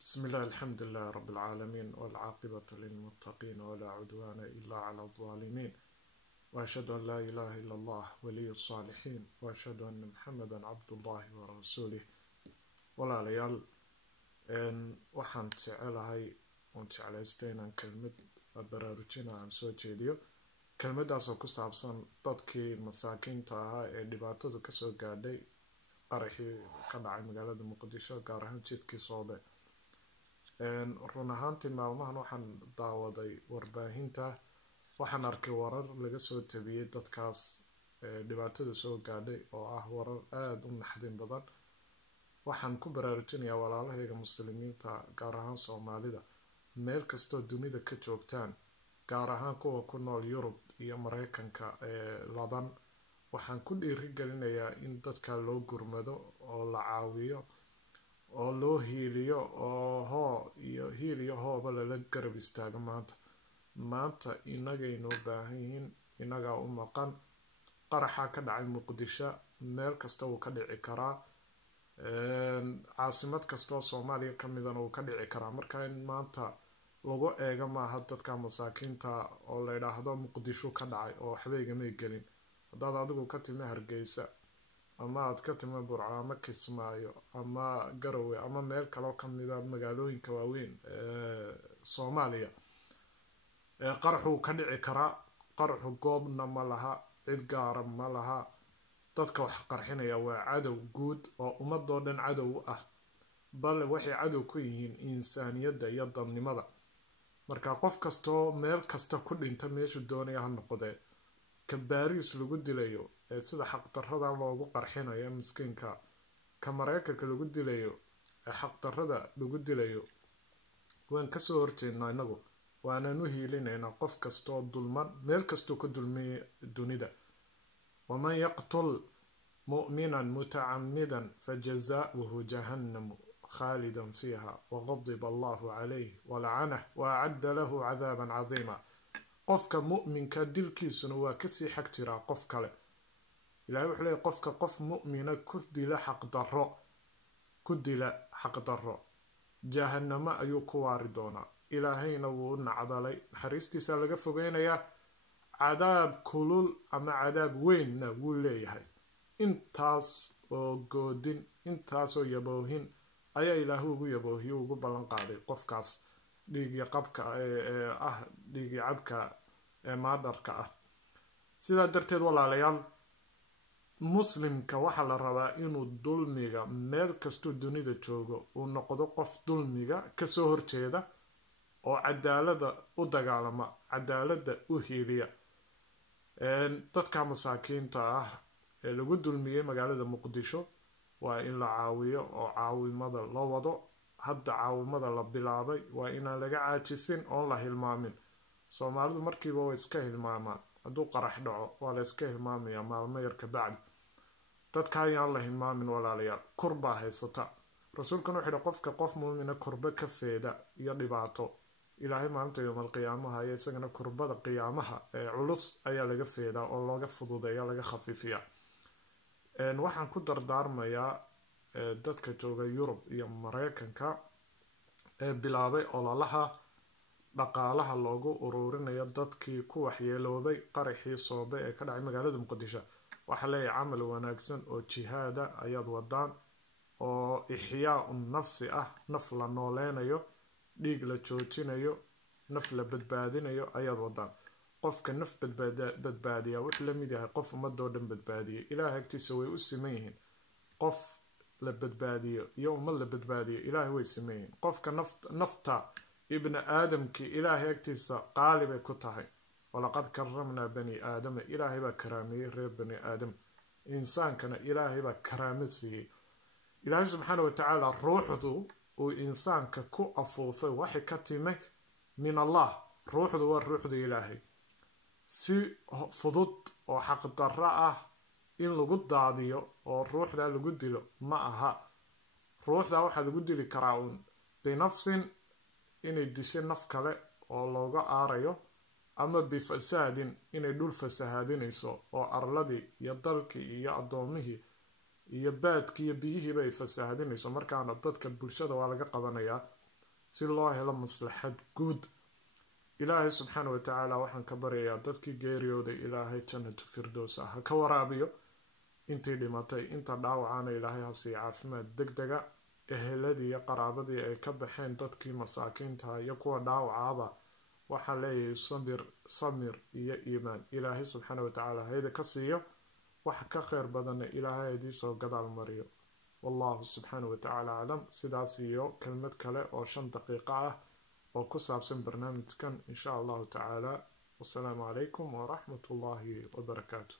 بسم الله الحمد لله رب العالمين والعاقبة للمتقين ولا عدوان إلا على الظالمين وأشهد أن لا إله إلا الله ولي الصالحين وأشهد أن محمدا عبد الله ورسوله ولا ليال waxaan jecelahay oon jeclaystay inaan kelmad baraarujina aan soo jeediyo kelmadaasoo ku saabsan dadkii masaakiinta ahaa ee dhibaatadu kasoo gaadhay qaraxii ka dhacay magaalada muqdisho gaar ahaan jidkii soobe run ahaantii maalmahan waxaan daawaday warbaahinta waxaan arkay warar laga soo tabiyey dadkaas dhibaatada soo gaadhay oo ah warar aada u naxdin badan waxaan ku baraarujinayaa walaalahayga muslimiinta gaar ahaan soomaalida meel kastoo dunida ka joogtaan gaar ahaan kuwa ku nool yurub iyo mareykanka ladan waxaan ku dhiirigelinayaa in dadka loo gurmado oo la caawiyo oo loo hiiliyo oo hiil iyo hooba lala garab istaago maanta inagaynu baahan yihiin inagaa u maqan qaraxa ka dhacay muqdisho meel kasta wuu ka dhici karaa caasimad kastoo soomaaliya ka midana wuu ka dhici karaa marka in maanta lagu eego maaha dadka masaakiinta oo la yidhaahdo muqdisho ka dhacay oo waxbayga may gelin haddaad adigu ka timi hargeysa ama aad ka timi burco ama kismaayo ama garowe ama meel kaloo kamida magaalooyinka waaweyn soomaaliya qaraxuu ka dhici karaa qaraxu goobna ma laha cid gaara ma laha dadka wax qarxinaya waa cadow guud oo ummadoo dhan cadow u ah bal waxay cadow ku yihiin insaaniyadda iyo dadnimada marka qof kastoo meel kasta ku dhinta meeshu doonaya ha noqdee ka baariis lagu dilayo ee sida xaqdarrada loogu qarxinayo miskiinka ka mareykanka lagu dilayo ee xaqdarrada lagu dilayo waan kasoo horjeednaa inagu waanaan u hiilinaynaa qof kastoo dulman meel kastoo ka dulmiyay dunida waman yaqtul mu'minan mutacamidan fajazaa'uhu jahannamu khaalidan fiiha waqadiba allahu calayh walacanah waacadda lahu cadaaban cadiima qofka mu'minka dilkiisuna waa kasii xag jiraa qof kale ilahay wuxuu leeyahy qofka qof mu'mina ku dila xaqdarro jahannamo ayuu ku waari doonaa ilaahayna wuu nacdalay naxariistiisa laga fogeynayaa cadaab kulul ama cadaab weynna wuu leeyahay intaas oo goodin intaasoo yaboohin ayaa ilaahu ugu yaboohiyo ugu ballan qaaday qofkaas dhiigii qabka dhiigii cabka ee maadharka ah sidaa darteed walaalayaal muslimka waxaa la rabaa inuu dulmiga meel kastuu dunida joogo uu noqdo qof dulmiga kasoo horjeeda oo cadaalada u dagaalama cadaalada u hiiliya dadka masaakiinta ah ee lagu dulmiyey magaalada muqdisho waa in la caawiyo oo caawimada la wado hadda caawimada la bilaabay waa inaan laga caajisin oon la hilmaamin soomaalidu markiiba way iska hilmaamaan hadduu qarax dhaco waa la iska hilmaamayaa maalmo yar kabacdi dadka ayaan la hilmaamin walaalayaal kurbaa haysata rasuulkuna wuxuu yihi qofka qof muumina kurba ka feeda iyo dhibaato ilaahay maalinta yowmal qiyaamaha iyo isagana kurbada qiyaamaha ee culus ayaa laga feedaa oo looga fududeeya laga khafiifiya waxaan ku dardaarmayaa dadka jooga yurub iyo mareykanka ee bilaabay ololaha dhaqaalaha loogu ururinayo dadkii ku waxyeeloobay qaraxii soobe ee ka dhacay magaalada muqdisho waxaa leeyahay camal wanaagsan oo jihaada ayaad wadaan oo ixyaa nafsi ah naf la nooleynayo dhiig la joojinayo naf la badbaadinayo ayaad wadaan qofka naf badbaadiya wuxuu la mid yahay qof ummadoo dhan badbaadiyay ilaahay agtiisa way u siman yihiin qof la badbaadiyo iyo ummad la badbaadiyo ilaahay way siman yihiin qofka nafta ibni aadamkii ilaahay agtiisa qaali bay ku tahay walaqad karamnaa bani aadama ilaahay baa karaameeyey reer bani aadam insaankana ilaahay baa karaamo siiyey ilaahay subxaana watacaala ruuxdu uu insaanka ku afuufay waxay ka timi min allah ruuxdu waa ruuxda ilaahay si fudud oo xaqdarro ah in lagu daadiyo oo ruuxdaa lagu dilo ma aha ruuxdaa waxaa lagu dili karaa uun binafsin inay disho naf kale oo looga aarayo ama bifasaadin inay dhul fasahaadinayso oo arladii iyo dalkii iyo addoomihii iyo baadkii iyo biyihiiba ay fasahaadinayso markaana dadka bulshada waa laga qabanayaa si loo helo maslaxad guud. ilaahay subxaana wa tacaala waxaan ka baryayaa dadkii geeriyooday ilaahay jannatu firdows ha ka waraabiyo, intii dhimatay inta dhaawacana ilaahay ha siiyo caafimaad degdega, eheladii iyo qaraabadii ay ka baxeen dadkii masaakiinta iyo kuwa dhaawacaba waxaan leeyahay samir iyo iimaan ilaahay subxaana wa tacaala hayda ka siiyo, wax ka kheyr badanna ilaahay idii soo gadaal mariyo. wallahu subxaana wa tacaala aclam. sidaas iyo kelmad kale oo 5 daqiiqo ah oo ku saabsan barnaamijkan insha allahu tacaala. wasalaamu calaykum waraxmat ullaahi wabarakaatu.